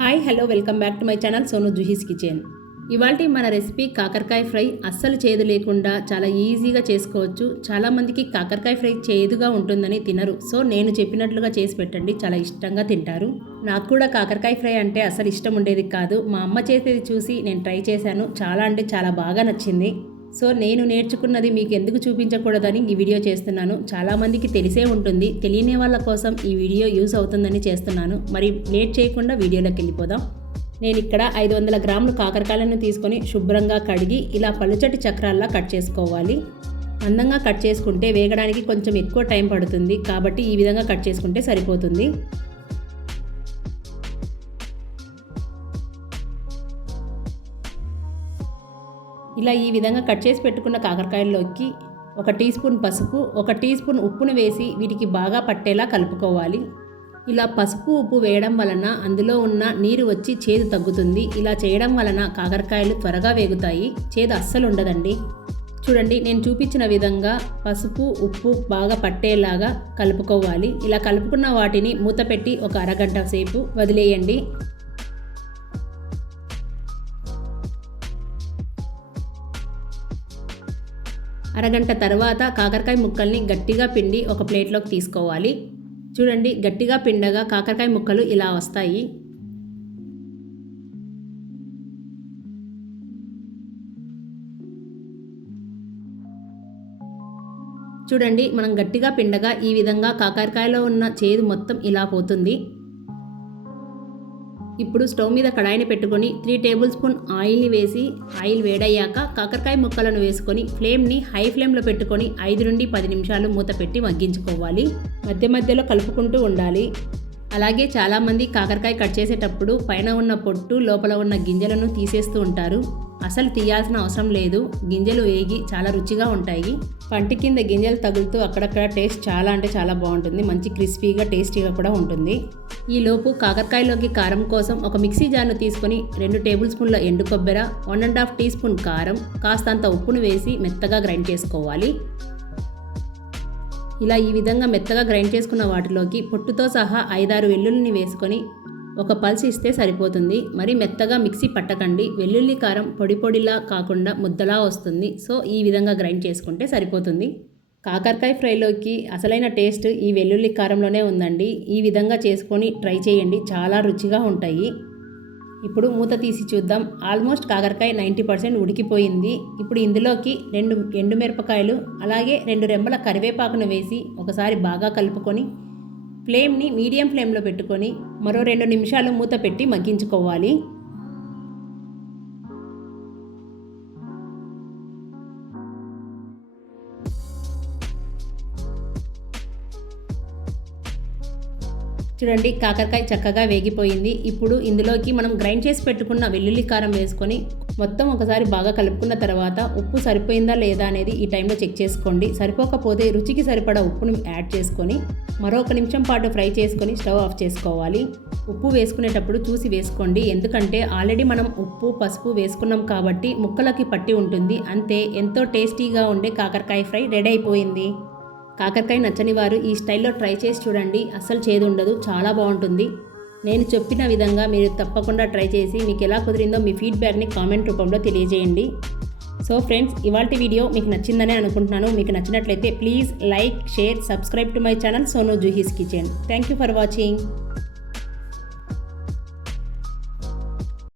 Hi hello welcome back to my channel Sonu Juhi's kitchen. ఇవాల్టి మన recipe కాకరకాయ ఫ్రై. అస్సలు చేదు లేకుండా చాలా ఈజీగా చేసుకోవచ్చు. చాలామందికి కాకరకాయ ఫ్రై చేదుగా ఉంటుందని తినరు. సో నేను చెప్పినట్లుగా చేసి పెట్టండి, చాలా ఇష్టంగా తింటారు. నాకు కూడా కాకరకాయ ఫ్రై అంటే అస్సలు ఇష్టం ఉండేది కాదు. మా అమ్మ చేసేది చూసి నేను ట్రై చేశాను. చాలా అంటే చాలా బాగా నచ్చింది. సో నేను నేర్చుకున్నది మీకు ఎందుకు చూపించకూడదని ఈ వీడియో చేస్తున్నాను. చాలామందికి తెలిసే ఉంటుంది, తెలియని వాళ్ళ కోసం ఈ వీడియో యూస్ అవుతుందని చేస్తున్నాను. మరి లేట్ చేయకుండా వీడియోలోకి వెళ్ళిపోదాం. నేను ఇక్కడ 500 గ్రాములు కాకరకాయలను తీసుకొని శుభ్రంగా కడిగి ఇలా పలుచటి చక్రాల్లా కట్ చేసుకోవాలి. అందంగా కట్ చేసుకుంటే వేగడానికి కొంచెం ఎక్కువ టైం పడుతుంది, కాబట్టి ఈ విధంగా కట్ చేసుకుంటే సరిపోతుంది. ఇలా ఈ విధంగా కట్ చేసి పెట్టుకున్న కాకరకాయల్లోకి 1 టీ స్పూన్ పసుపు, 1 టీ స్పూన్ ఉప్పును వేసి వీటికి బాగా పట్టేలా కలుపుకోవాలి. ఇలా పసుపు ఉప్పు వేయడం వలన అందులో ఉన్న నీరు వచ్చి చేదు తగ్గుతుంది. ఇలా చేయడం వలన కాకరకాయలు త్వరగా వేగుతాయి, చేదు అస్సలు ఉండదండి. చూడండి, నేను చూపించిన విధంగా పసుపు ఉప్పు బాగా పట్టేలాగా కలుపుకోవాలి. ఇలా కలుపుకున్న వాటిని మూత పెట్టి ఒక అరగంట సేపు వదిలేయండి. అరగంట తర్వాత కాకరకాయ ముక్కల్ని గట్టిగా పిండి ఒక ప్లేట్లోకి తీసుకోవాలి. చూడండి, గట్టిగా పిండగా కాకరకాయ ముక్కలు ఇలా వస్తాయి. చూడండి, మనం గట్టిగా పిండగా ఈ విధంగా కాకరకాయలో ఉన్న చేదు మొత్తం ఇలా పోతుంది. ఇప్పుడు స్టవ్ మీద కడాయిని పెట్టుకొని 3 టేబుల్ స్పూన్ ఆయిల్ని వేసి, ఆయిల్ వేడయ్యాక కాకరకాయ ముక్కలను వేసుకొని ఫ్లేమ్ని హై ఫ్లేమ్లో పెట్టుకొని 5 నుండి 10 నిమిషాలు మూత పెట్టి మగ్గించుకోవాలి. మధ్య మధ్యలో కలుపుకుంటూ ఉండాలి. అలాగే చాలామంది కాకరకాయ కట్ చేసేటప్పుడు పైన ఉన్న పొట్టు లోపల ఉన్న గింజలను తీసేస్తూ ఉంటారు. అసలు తీయాల్సిన అవసరం లేదు. గింజలు వేగి చాలా రుచిగా ఉంటాయి. పంటి కింద గింజలు తగులుతూ అక్కడక్కడ టేస్ట్ చాలా అంటే చాలా బాగుంటుంది. మంచి క్రిస్పీగా టేస్టీగా కూడా ఉంటుంది. ఈలోపు కాకరకాయలోకి కారం కోసం ఒక మిక్సీ జార్ను తీసుకొని 2 టేబుల్ స్పూన్ల ఎండు కొబ్బెర, 1.5 టీ స్పూన్ కారం, కాస్తంత ఉప్పును వేసి మెత్తగా గ్రైండ్ చేసుకోవాలి. ఇలా ఈ విధంగా మెత్తగా గ్రైండ్ చేసుకున్న వాటిలోకి పొట్టుతో సహా 5-6 వెల్లుల్లిని వేసుకొని ఒక పల్స్ ఇస్తే సరిపోతుంది. మరి మెత్తగా మిక్సీ పట్టకండి. వెల్లుల్లి కారం పొడి పొడిలా కాకుండా ముద్దలా వస్తుంది. సో ఈ విధంగా గ్రైండ్ చేసుకుంటే సరిపోతుంది. కాకరకాయ ఫ్రైలోకి అసలైన టేస్ట్ ఈ వెల్లుల్లి కారంలోనే ఉందండి. ఈ విధంగా చేసుకొని ట్రై చేయండి, చాలా రుచిగా ఉంటాయి. ఇప్పుడు మూత తీసి చూద్దాం. ఆల్మోస్ట్ కాకరకాయ 90% ఉడికిపోయింది. ఇప్పుడు ఇందులోకి 2 ఎండుమిరపకాయలు అలాగే 2 రెమ్మల కరివేపాకును వేసి ఒకసారి బాగా కలుపుకొని ఫ్లేమ్ని మీడియం ఫ్లేమ్లో పెట్టుకొని మరో 2 నిమిషాలు మూత పెట్టి మగ్గించుకోవాలి. చూడండి, కాకరకాయ చక్కగా వేగిపోయింది. ఇప్పుడు ఇందులోకి మనం గ్రైండ్ చేసి పెట్టుకున్న వెల్లుల్లి కారం వేసుకొని మొత్తం ఒకసారి బాగా కలుపుకున్న తర్వాత ఉప్పు సరిపోయిందా లేదా అనేది ఈ టైంలో చెక్ చేసుకోండి. సరిపోకపోతే రుచికి సరిపడా ఉప్పును యాడ్ చేసుకొని మరో 1 నిమిషం పాటు ఫ్రై చేసుకొని స్టవ్ ఆఫ్ చేసుకోవాలి. ఉప్పు వేసుకునేటప్పుడు చూసి వేసుకోండి, ఎందుకంటే ఆల్రెడీ మనం ఉప్పు పసుపు వేసుకున్నాం కాబట్టి ముక్కలకి పట్టి ఉంటుంది. అంతే, ఎంతో టేస్టీగా ఉండే కాకరకాయ ఫ్రై రెడీ అయిపోయింది. కాకరకాయ నచ్చని వారు ఈ స్టైల్లో ట్రై చేసి చూడండి, అస్సలు చేదు ఉండదు, చాలా బాగుంటుంది. నేను చెప్పిన విధంగా మీరు తప్పకుండా ట్రై చేసి మీకు ఎలా కుదిరిందో మీ ఫీడ్బ్యాక్ని కామెంట్ రూపంలో తెలియజేయండి. సో ఫ్రెండ్స్, ఇవాల్టి వీడియో మీకు నచ్చిందనే అనుకుంటున్నాను. మీకు నచ్చినట్లయితే please like, share, subscribe to my channel Sonu Juhi's kitchen. Thank you for watching.